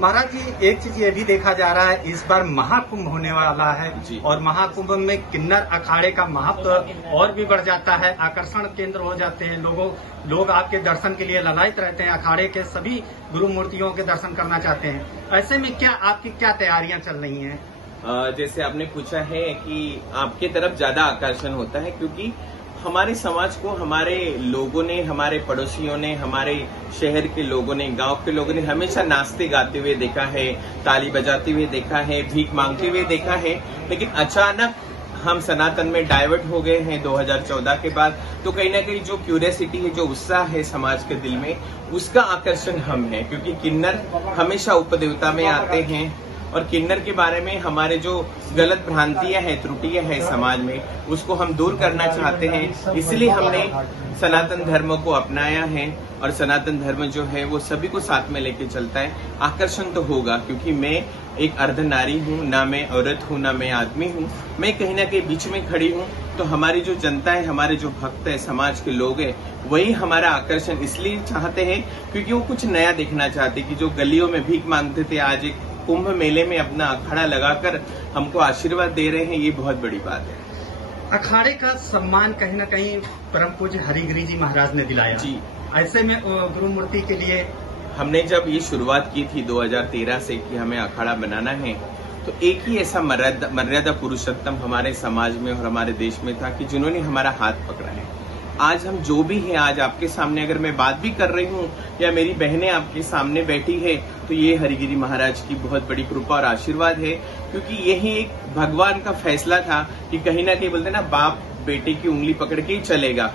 महाराज जी, एक चीज ये भी देखा जा रहा है, इस बार महाकुंभ होने वाला है और महाकुंभ में किन्नर अखाड़े का महत्व और भी बढ़ जाता है, आकर्षण केंद्र हो जाते हैं। लोग आपके दर्शन के लिए ललायत रहते हैं, अखाड़े के सभी गुरु मूर्तियों के दर्शन करना चाहते हैं। ऐसे में आपकी क्या तैयारियां चल रही हैं? जैसे आपने पूछा है कि आपके तरफ ज्यादा आकर्षण होता है, क्योंकि हमारे समाज को हमारे लोगों ने, हमारे पड़ोसियों ने, हमारे शहर के लोगों ने, गांव के लोगों ने हमेशा नाचते गाते हुए देखा है, ताली बजाते हुए देखा है, भीख मांगते हुए देखा है। लेकिन अचानक हम सनातन में डाइवर्ट हो गए हैं 2014 के बाद। तो कहीं ना कहीं जो क्यूरियोसिटी है, जो उत्साह है समाज के दिल में, उसका आकर्षण हम है। क्योंकि किन्नर हमेशा उपदेवता में आते हैं और किन्नर के बारे में हमारे जो गलत भ्रांतियां हैं, त्रुटियां हैं समाज में, उसको हम दूर करना चाहते हैं। इसलिए हमने सनातन धर्म को अपनाया है और सनातन धर्म जो है वो सभी को साथ में लेके चलता है। आकर्षण तो होगा, क्योंकि मैं एक अर्धनारी हूँ, ना मैं औरत हूँ, ना मैं आदमी हूँ। मैं कहीं ना कहीं बीच में खड़ी हूँ। तो हमारी जो जनता है, हमारे जो भक्त है, समाज के लोग हैं, वही हमारा आकर्षण इसलिए चाहते हैं क्योंकि वो कुछ नया देखना चाहते कि जो गलियों में भीख मांगते थे, आज एक कुंभ मेले में अपना अखाड़ा लगाकर हमको आशीर्वाद दे रहे हैं। ये बहुत बड़ी बात है। अखाड़े का सम्मान कहीं न कहीं परम पूज्य हरिगिरी जी महाराज ने दिलाया जी। ऐसे में गुरु मूर्ति के लिए हमने जब ये शुरुआत की थी 2013 से कि हमें अखाड़ा बनाना है, तो एक ही ऐसा मर्यादा पुरुषोत्तम हमारे समाज में और हमारे देश में था कि जिन्होंने हमारा हाथ पकड़ा है। आज हम जो भी हैं, आज आपके सामने अगर मैं बात भी कर रही हूँ या मेरी बहनें आपके सामने बैठी है, तो ये हरिगिरी महाराज की बहुत बड़ी कृपा और आशीर्वाद है। क्योंकि यही एक भगवान का फैसला था कि कहीं ना कहीं बोलते ना, बाप बेटे की उंगली पकड़ के ही चलेगा।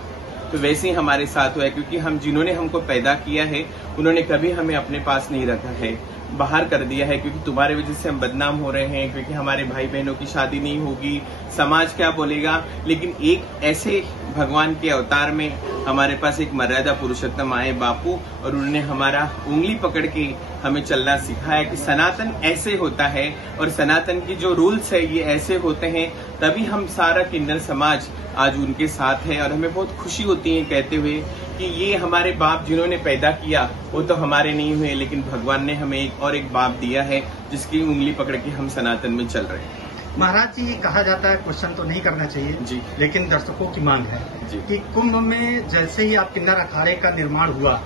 तो वैसे ही हमारे साथ हुआ है, क्योंकि हम जिन्होंने हमको पैदा किया है, उन्होंने कभी हमें अपने पास नहीं रखा है, बाहर कर दिया है। क्योंकि तुम्हारे वजह से हम बदनाम हो रहे हैं, क्योंकि हमारे भाई बहनों की शादी नहीं होगी, समाज क्या बोलेगा। लेकिन एक ऐसे भगवान के अवतार में हमारे पास एक मर्यादा पुरुषोत्तम आए बापू, और उन्होंने हमारा उंगली पकड़ के हमें चलना सिखाया कि सनातन ऐसे होता है और सनातन की जो रूल्स है ये ऐसे होते हैं। तभी हम सारा किन्नर समाज आज उनके साथ है और हमें बहुत खुशी होती है कहते हुए कि ये हमारे बाप जिन्होंने पैदा किया वो तो हमारे नहीं हुए, लेकिन भगवान ने हमें एक बाप दिया है जिसकी उंगली पकड़ के हम सनातन में चल रहे हैं। महाराज जी, कहा जाता है, क्वेश्चन तो नहीं करना चाहिए जी, लेकिन दर्शकों की मांग है जी कि कुंभ में जैसे ही आप किन्नर अखाड़े का निर्माण हुआ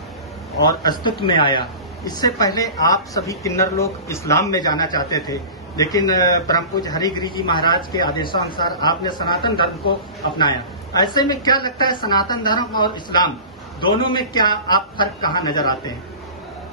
और अस्तित्व में आया, इससे पहले आप सभी किन्नर लोग इस्लाम में जाना चाहते थे, लेकिन परम पूज्य हरिगिरी जी महाराज के आदेशानुसार आपने सनातन धर्म को अपनाया। ऐसे में क्या लगता है, सनातन धर्म और इस्लाम दोनों में क्या आप फर्क कहाँ नजर आते हैं?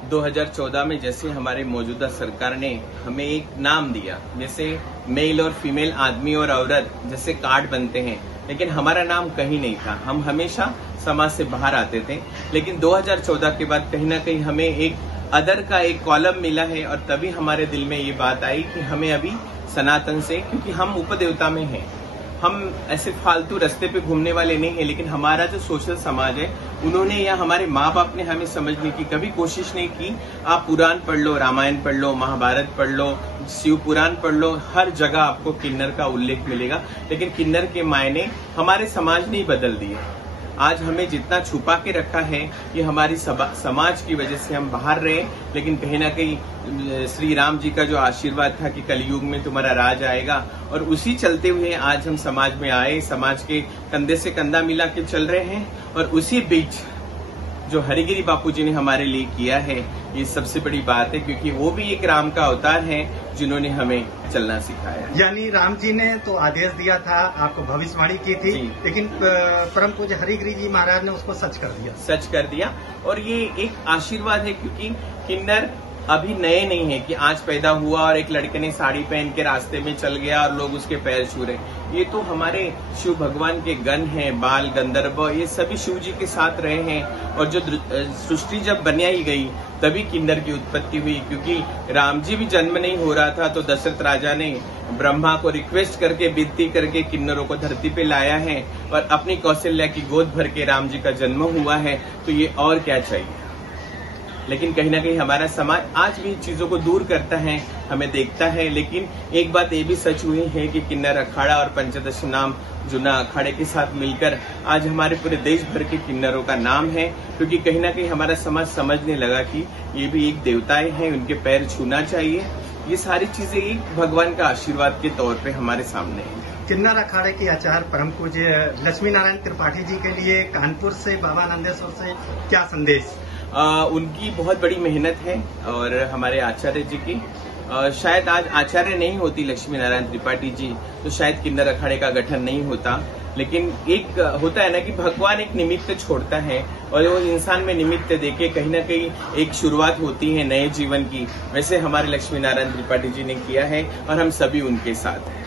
2014 में जैसे हमारे मौजूदा सरकार ने हमें एक नाम दिया, जैसे मेल और फीमेल, आदमी और औरत जैसे कार्ड बनते हैं, लेकिन हमारा नाम कहीं नहीं था। हम हमेशा समाज से बाहर आते थे। लेकिन 2014 के बाद कहीं ना कहीं हमें एक अदर का एक कॉलम मिला है और तभी हमारे दिल में ये बात आई कि हमें अभी सनातन से, क्योंकि हम उपदेवता में हैं, हम ऐसे फालतू रास्ते पे घूमने वाले नहीं है। लेकिन हमारा जो सोशल समाज है, उन्होंने या हमारे माँ बाप ने हमें समझने की कभी कोशिश नहीं की। आप पुराण पढ़ लो, रामायण पढ़ लो, महाभारत पढ़ लो, शिव पुराण पढ़ लो, हर जगह आपको किन्नर का उल्लेख मिलेगा। लेकिन किन्नर के मायने हमारे समाज ने ही बदल दिए। आज हमें जितना छुपा के रखा है, ये हमारी समाज की वजह से हम बाहर रहे। लेकिन कहीं ना कहीं श्री राम जी का जो आशीर्वाद था कि कलयुग में तुम्हारा राज आएगा, और उसी चलते हुए आज हम समाज में आए, समाज के कंधे से कंधा मिला के चल रहे हैं। और उसी बीच जो हरिगिरी बापू जी ने हमारे लिए किया है, ये सबसे बड़ी बात है, क्योंकि वो भी एक राम का अवतार है जिन्होंने हमें चलना सिखाया। यानी राम जी ने तो आदेश दिया था, आपको भविष्यवाणी की थी, लेकिन परम पूज्य हरिगिरी जी महाराज ने उसको सच कर दिया। और ये एक आशीर्वाद है, क्योंकि किन्नर अभी नए नहीं है कि आज पैदा हुआ और एक लड़के ने साड़ी पहन के रास्ते में चल गया और लोग उसके पैर छू रहे। ये तो हमारे शिव भगवान के गण हैं, बाल गंधर्व, ये सभी शिव जी के साथ रहे हैं। और जो सृष्टि जब बनाई गई तभी किन्नर की उत्पत्ति हुई, क्योंकि राम जी भी जन्म नहीं हो रहा था, तो दशरथ राजा ने ब्रह्मा को रिक्वेस्ट करके, विनती करके किन्नरों को धरती पे लाया है और अपनी कौशल्या की गोद भर के राम जी का जन्म हुआ है। तो ये और क्या चाहिए। लेकिन कहीं ना कहीं हमारा समाज आज भी चीजों को दूर करता है, हमें देखता है। लेकिन एक बात ये भी सच हुई है कि किन्नर अखाड़ा और पंचदश नाम जूना अखाड़े के साथ मिलकर आज हमारे पूरे देश भर के किन्नरों का नाम है, क्योंकि कहीं ना कहीं हमारा समाज समझने लगा कि ये भी एक देवताएं हैं, उनके पैर छूना चाहिए। ये सारी चीजें एक भगवान का आशीर्वाद के तौर पे हमारे सामने है। किन्नर अखाड़े के आचार्य परम पूज्य लक्ष्मी नारायण त्रिपाठी जी के लिए कानपुर से, बाबा नंदेश्वर से क्या संदेश? उनकी बहुत बड़ी मेहनत है और हमारे आचार्य जी की। शायद आज आचार्य नहीं होती लक्ष्मी नारायण त्रिपाठी जी तो शायद किन्नर अखाड़े का गठन नहीं होता। लेकिन एक होता है ना कि भगवान एक निमित्त छोड़ता है और वो इंसान में निमित्त देके कहीं ना कहीं एक शुरुआत होती है नए जीवन की। वैसे हमारे लक्ष्मी नारायण त्रिपाठी जी ने किया है और हम सभी उनके साथ हैं।